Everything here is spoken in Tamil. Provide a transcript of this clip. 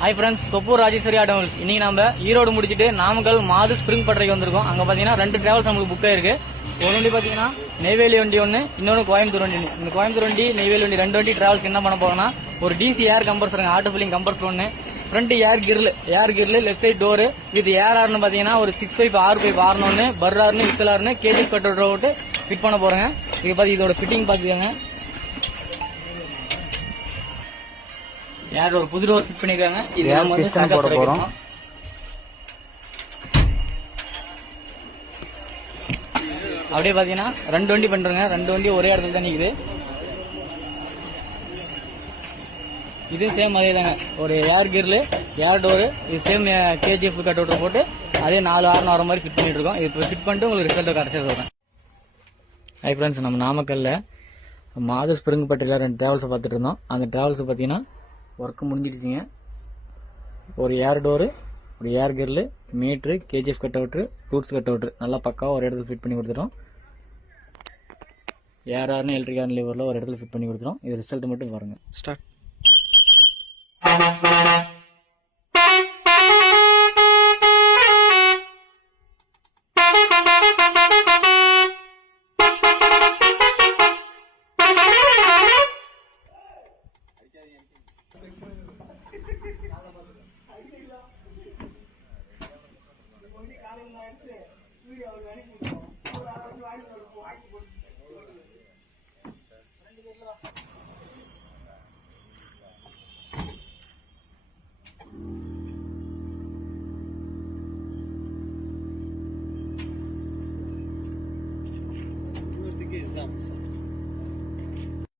Hi friends, Koppur Rajeshwari automobiles. இன்னைக்கு நம்ம ஈரோடு முடிச்சிட்டு நாமக்கல் மாது ஸ்பிரிங் பட்டறைக்கு வந்திருக்கோம். அங்க பாத்தீங்கன்னா 2 டிராவல்ஸ் நம்மளுக்கு புக் ஆயிருக்கு. ஒரு வண்டி பாத்தீங்கன்னா நெய்வேலி வண்டி ஒன்னு, இன்னொரு கோயம்புத்தூர் வண்டி. இந்த கோயம்புத்தூர் வண்டி நெய்வேலி வண்டி 2 வண்டி டிராவல்ஸ் என்ன பண்ண போறோம்னா, ஒரு டிசி ஏர் கம்ப்ரஸருங்க, ஆட்டோ ஃபில்லிங் கம்ப்ரஸர் ஒன்னு, front air grill left side door with air ஆர்னு பாத்தீங்கன்னா ஒரு 6 பைப் 6 பைப் ஆர்னு ஒன்னு, பர் ஆர்னு விசில் ஆர்னு கேஜி கட்டோட விட்டு ஃபிட் பண்ண போறேங்க. இது பாத்து இதோட ஃபிட்டிங் பாத்துக்கோங்க. யார் ஒரு புது டோர் ஃபிட் பண்ணிருக்காங்க. இது நம்ம வந்து போட போறோம். அப்படியே பாத்தீங்கன்னா 2 வண்டி பண்றோங்க. 2 வண்டி ஒரே இடத்துல தான் நிக்குது. இது சேம் அதே தாங்க, ஒரு ஏர் கிரில் ஏர் டோரு, இது சேம் கேஜிஎஃப் கட் அவுட்டர் போட்டு அதே 4 ஆர்னு வர மாதிரி ஃபிட் பண்ணிட்டு இருக்கோம். இது ஃபிட் பண்ணிட்டு உங்களுக்கு ரிசல்ட் கடைசியாக சொல்றேன். ஹை ஃப்ரெண்ட்ஸ், நம்ம நாமக்கல்ல மாது ஸ்பிரிங் பட்டியில் 2 டிராவல்ஸை பார்த்துட்டு இருந்தோம். அந்த டிராவல்ஸ் பார்த்தீங்கன்னா ஒர்க்கு முடிஞ்சிடுச்சிங்க. ஒரு ஏர் டோரு, ஒரு ஏர் கிரில், மீட்ரு, கேஜிஎஃப் கட் அவுட்ரு, ரூட்ஸ் கட் அவுட்ரு நல்லா பக்காவாக ஒரு இடத்துல ஃபிட் பண்ணி கொடுத்துட்டோம். ஏர் ஆர்னு எலக்ட்ரிக் ஆர்ன் லிவரில் ஒரு இடத்துல ஃபிட் பண்ணி கொடுத்துட்டோம். இது ரிசல்ட் மட்டும் பாருங்க. ஸ்டார்ட். வீடியோ